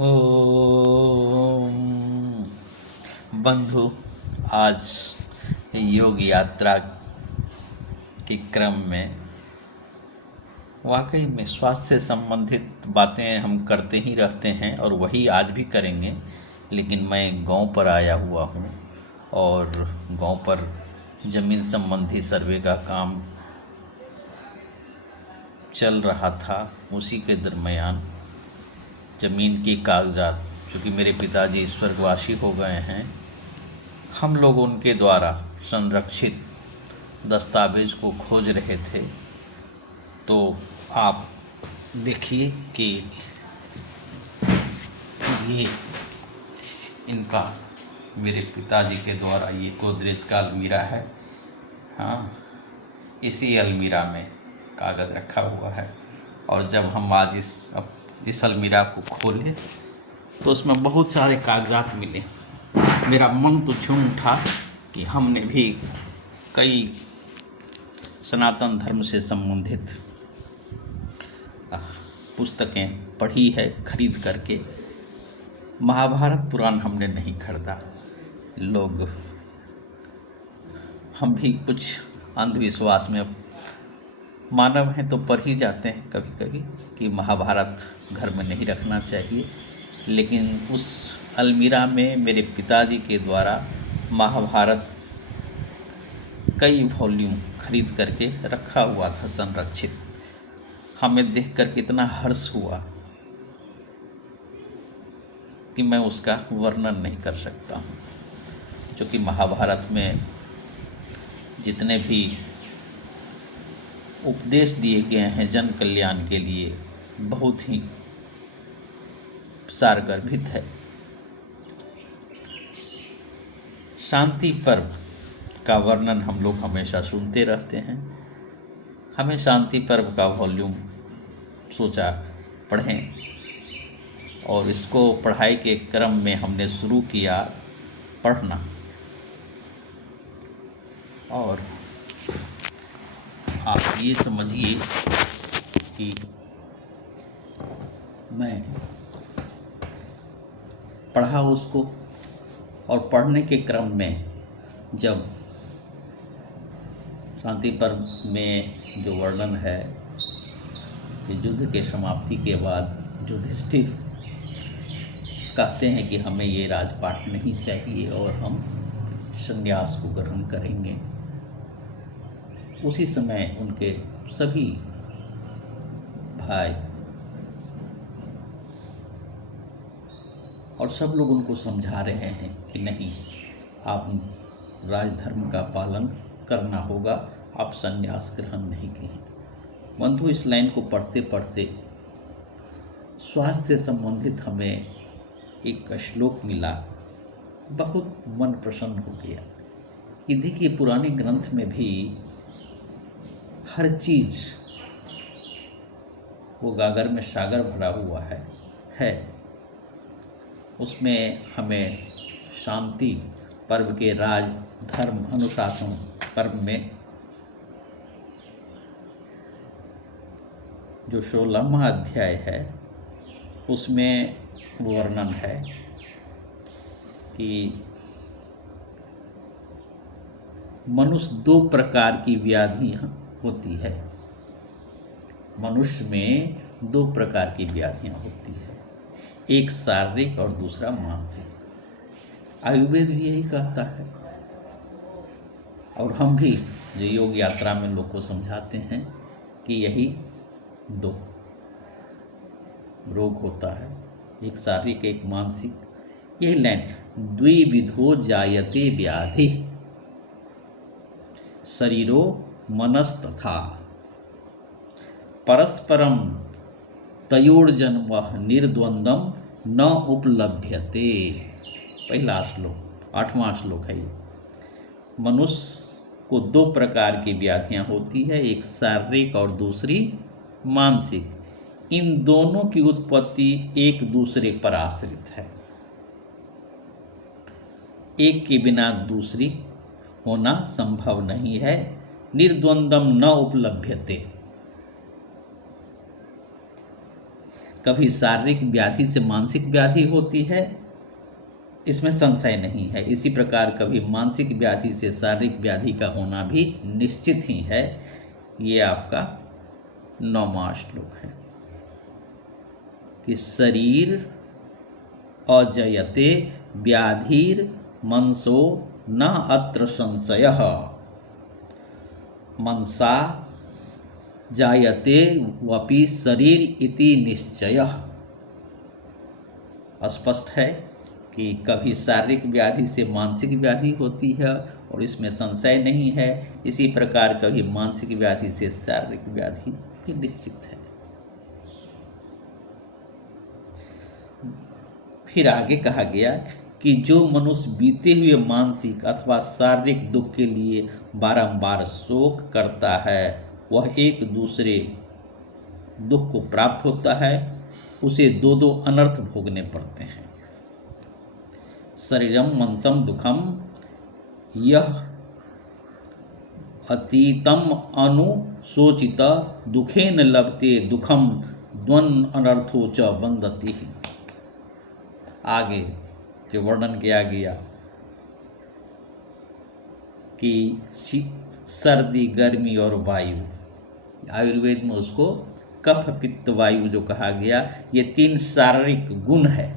ओम बंधु, आज योग यात्रा के क्रम में वाकई में स्वास्थ्य से संबंधित बातें हम करते ही रहते हैं और वही आज भी करेंगे। लेकिन मैं गांव पर आया हुआ हूं और गांव पर ज़मीन संबंधी सर्वे का काम चल रहा था। उसी के दरमियान ज़मीन के कागजात, चूँकि मेरे पिताजी स्वर्गवासी हो गए हैं, हम लोग उनके द्वारा संरक्षित दस्तावेज को खोज रहे थे। तो आप देखिए कि ये इनका मेरे पिताजी के द्वारा ये गोदरेज का अलमीरा है। हाँ, इसी अलमीरा में कागज़ रखा हुआ है। और जब हम आज इस अलमीरा को खोले तो उसमें बहुत सारे कागजात मिले। मेरा मन तो झूम उठा कि हमने भी कई सनातन धर्म से संबंधित पुस्तकें पढ़ी है खरीद करके। महाभारत पुराण हमने नहीं खरीदा। लोग हम भी कुछ अंधविश्वास में मानव हैं तो पढ़ ही जाते हैं कभी कभी कि महाभारत घर में नहीं रखना चाहिए। लेकिन उस अलमीरा में मेरे पिताजी के द्वारा महाभारत कई वॉल्यूम खरीद करके रखा हुआ था संरक्षित। हमें देखकर कितना हर्ष हुआ कि मैं उसका वर्णन नहीं कर सकता हूँ। क्योंकि महाभारत में जितने भी उपदेश दिए गए हैं जन कल्याण के लिए, बहुत ही सारगर्भित है। शांति पर्व का वर्णन हम लोग हमेशा सुनते रहते हैं। हमें शांति पर्व का वॉल्यूम सोचा पढ़ें और इसको पढ़ाई के क्रम में हमने शुरू किया पढ़ना। और आप ये समझिए कि मैं पढ़ा उसको, और पढ़ने के क्रम में जब शांति पर्व में जो वर्णन है कि युद्ध के समाप्ति के बाद युधिष्ठिर कहते हैं कि हमें ये राजपाट नहीं चाहिए और हम संन्यास को ग्रहण करेंगे, उसी समय उनके सभी भाई और सब लोग उनको समझा रहे हैं कि नहीं, आप राजधर्म का पालन करना होगा, आप संन्यास ग्रहण नहीं किए। बंधु, इस लाइन को पढ़ते पढ़ते स्वास्थ्य से संबंधित हमें एक श्लोक मिला, बहुत मन प्रसन्न हो गया कि देखिए पुराने ग्रंथ में भी हर चीज़ वो गागर में सागर भरा हुआ है। उसमें हमें शांति पर्व के राज धर्म अनुशासन पर्व में जो 16वां अध्याय है उसमें वर्णन है कि मनुष्य 2 प्रकार की व्याधियाँ होती है। मनुष्य में 2 प्रकार की व्याधियाँ होती है, एक शारीरिक और दूसरा मानसिक। आयुर्वेद भी यही कहता है और हम भी जो योग यात्रा में लोग को समझाते हैं कि यही 2 रोग होता है, एक शारीरिक एक मानसिक। यही लाइन, द्विविधो जायते व्याधि शरीरो मनस्तथा परस्परम तयोर्जन्मः निर्द्वंद्वम न उपलभ्यते। पहला श्लोक, 8वां श्लोक है ये। मनुष्य को 2 प्रकार की व्याधियाँ होती है, एक शारीरिक और दूसरी मानसिक। इन दोनों की उत्पत्ति एक दूसरे पर आश्रित है, एक के बिना दूसरी होना संभव नहीं है। निर्द्वंद्वम न उपलभ्यते। कभी शारीरिक व्याधि से मानसिक व्याधि होती है, इसमें संशय नहीं है। इसी प्रकार कभी मानसिक व्याधि से शारीरिक व्याधि का होना भी निश्चित ही है। ये आपका 9वां श्लोक है कि शरीर अजयते व्याधिर मनसो न अत्र संशयः मनसा जायते वपि शरीर इति निश्चयः। स्पष्ट है कि कभी शारीरिक व्याधि से मानसिक व्याधि होती है और इसमें संशय नहीं है। इसी प्रकार कभी मानसिक व्याधि से शारीरिक व्याधि भी निश्चित है। फिर आगे कहा गया कि जो मनुष्य बीते हुए मानसिक अथवा शारीरिक दुख के लिए बारंबार शोक करता है, वह एक दूसरे दुख को प्राप्त होता है, उसे दो दो अनर्थ भोगने पड़ते हैं। शरीरम मनसम दुखम यह अतीतम अनुशोचित दुखेन लभते दुखम द्वन् अनर्थो च बंधति। आगे जो वर्णन किया गया कि सर्दी, गर्मी और वायु, आयुर्वेद में उसको कफ पित्त वायु जो कहा गया, ये 3 शारीरिक गुण है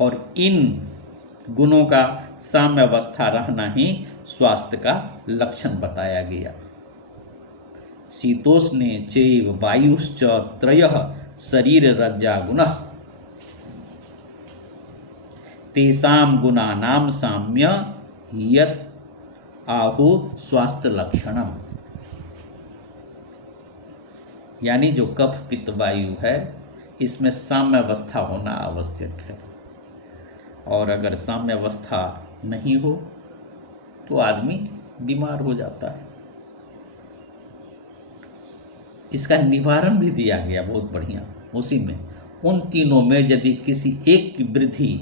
और इन गुणों का साम्यावस्था रहना ही स्वास्थ्य का लक्षण बताया गया। शीतोष्णे चैव वायुश्च त्रयः शरीर रज्जा गुणः तेषां गुणानां साम्य यत् आहु स्वास्थ्य लक्षणम। यानी जो कफ पित्त वायु है, इसमें साम्यावस्था होना आवश्यक है और अगर साम्यावस्था नहीं हो तो आदमी बीमार हो जाता है। इसका निवारण भी दिया गया बहुत बढ़िया उसी में। उन तीनों में यदि किसी एक की वृद्धि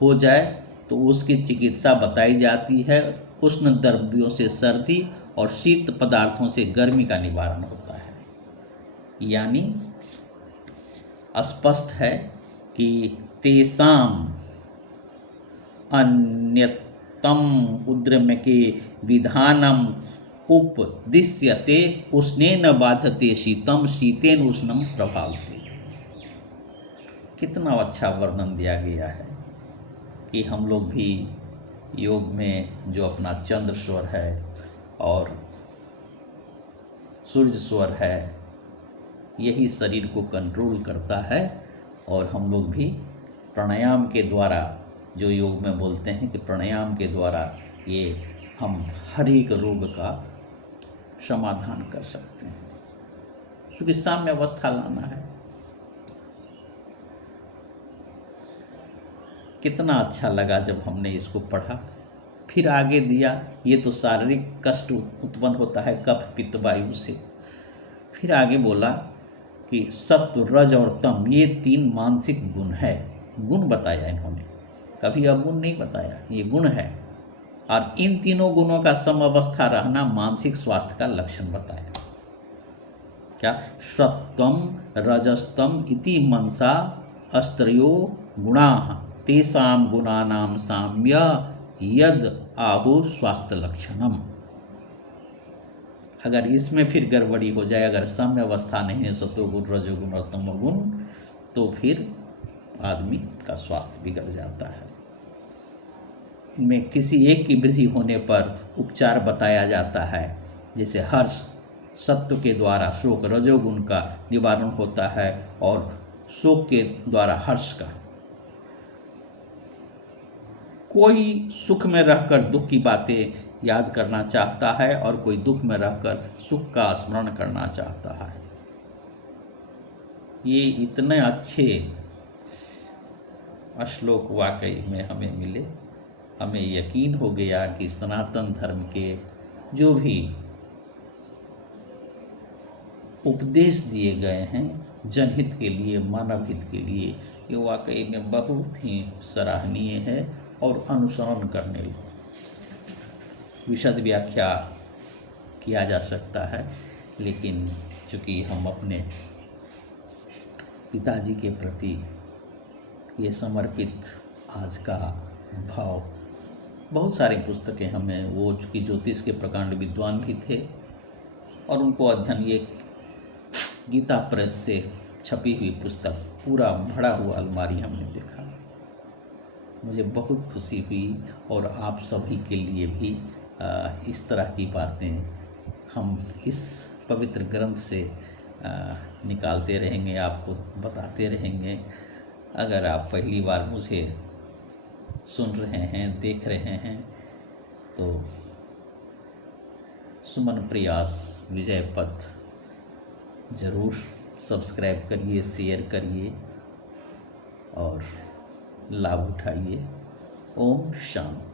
हो जाए तो उसकी चिकित्सा बताई जाती है। उष्ण द्रव्यों से सर्दी और शीत पदार्थों से गर्मी का निवारण होता है। यानी स्पष्ट है कि तेषाम अन्यतम उद्रम के विधानम उपदिश्यते उष्णेन बाधते शीतम शीतेन उष्णम प्रभावते। कितना अच्छा वर्णन दिया गया है कि हम लोग भी योग में जो अपना चंद्र स्वर है और सूर्य स्वर है, यही शरीर को कंट्रोल करता है और हम लोग भी प्राणायाम के द्वारा, जो योग में बोलते हैं कि प्राणायाम के द्वारा ये हम हर एक रोग का समाधान कर सकते हैं। क्योंकि साम्य अवस्था लाना है। कितना अच्छा लगा जब हमने इसको पढ़ा। फिर आगे दिया, ये तो शारीरिक कष्ट उत्पन्न होता है कफ पित्त वायु से। फिर आगे बोला कि सत्व रज और तम, ये 3 मानसिक गुण है। गुण बताया इन्होंने, कभी अवगुण नहीं बताया, ये गुण है। और इन तीनों गुणों का समअवस्था रहना मानसिक स्वास्थ्य का लक्षण बताया। क्या? सत्वम रजस्तम इति मनसा अस्त्रयो गुणाः तेषां गुणानां साम्य यद आहु स्वास्थ्य लक्षणम। अगर इसमें फिर गड़बड़ी हो जाए, अगर साम्य अवस्था नहीं है सत्वगुण रजोगुण और तमोगुण, तो फिर आदमी का स्वास्थ्य बिगड़ जाता है। में किसी एक की वृद्धि होने पर उपचार बताया जाता है। जैसे हर्ष, सत्व के द्वारा शोक, रजोगुण का निवारण होता है और शोक के द्वारा हर्ष का। कोई सुख में रहकर दुख की बातें याद करना चाहता है और कोई दुख में रहकर सुख का स्मरण करना चाहता है। ये इतने अच्छे श्लोक वाकई में हमें मिले। हमें यकीन हो गया कि सनातन धर्म के जो भी उपदेश दिए गए हैं जनहित के लिए, मानव हित के लिए, ये वाकई में बहुत ही सराहनीय है और अनुसरण करने विशद व्याख्या किया जा सकता है। लेकिन चूँकि हम अपने पिताजी के प्रति ये समर्पित आज का भाव। बहुत सारी पुस्तकें हमें, वो चूँकि ज्योतिष के प्रकांड विद्वान भी थे और उनको अध्ययन, ये गीता प्रेस से छपी हुई पुस्तक पूरा भरा हुआ अलमारी हमने देखा। मुझे बहुत खुशी हुई और आप सभी के लिए भी इस तरह की बातें हम इस पवित्र ग्रंथ से निकालते रहेंगे, आपको बताते रहेंगे। अगर आप पहली बार मुझे सुन रहे हैं, देख रहे हैं, तो सुमन प्रयास विजय पथ ज़रूर सब्सक्राइब करिए, शेयर करिए और लाभ उठाइए। ओम शांति।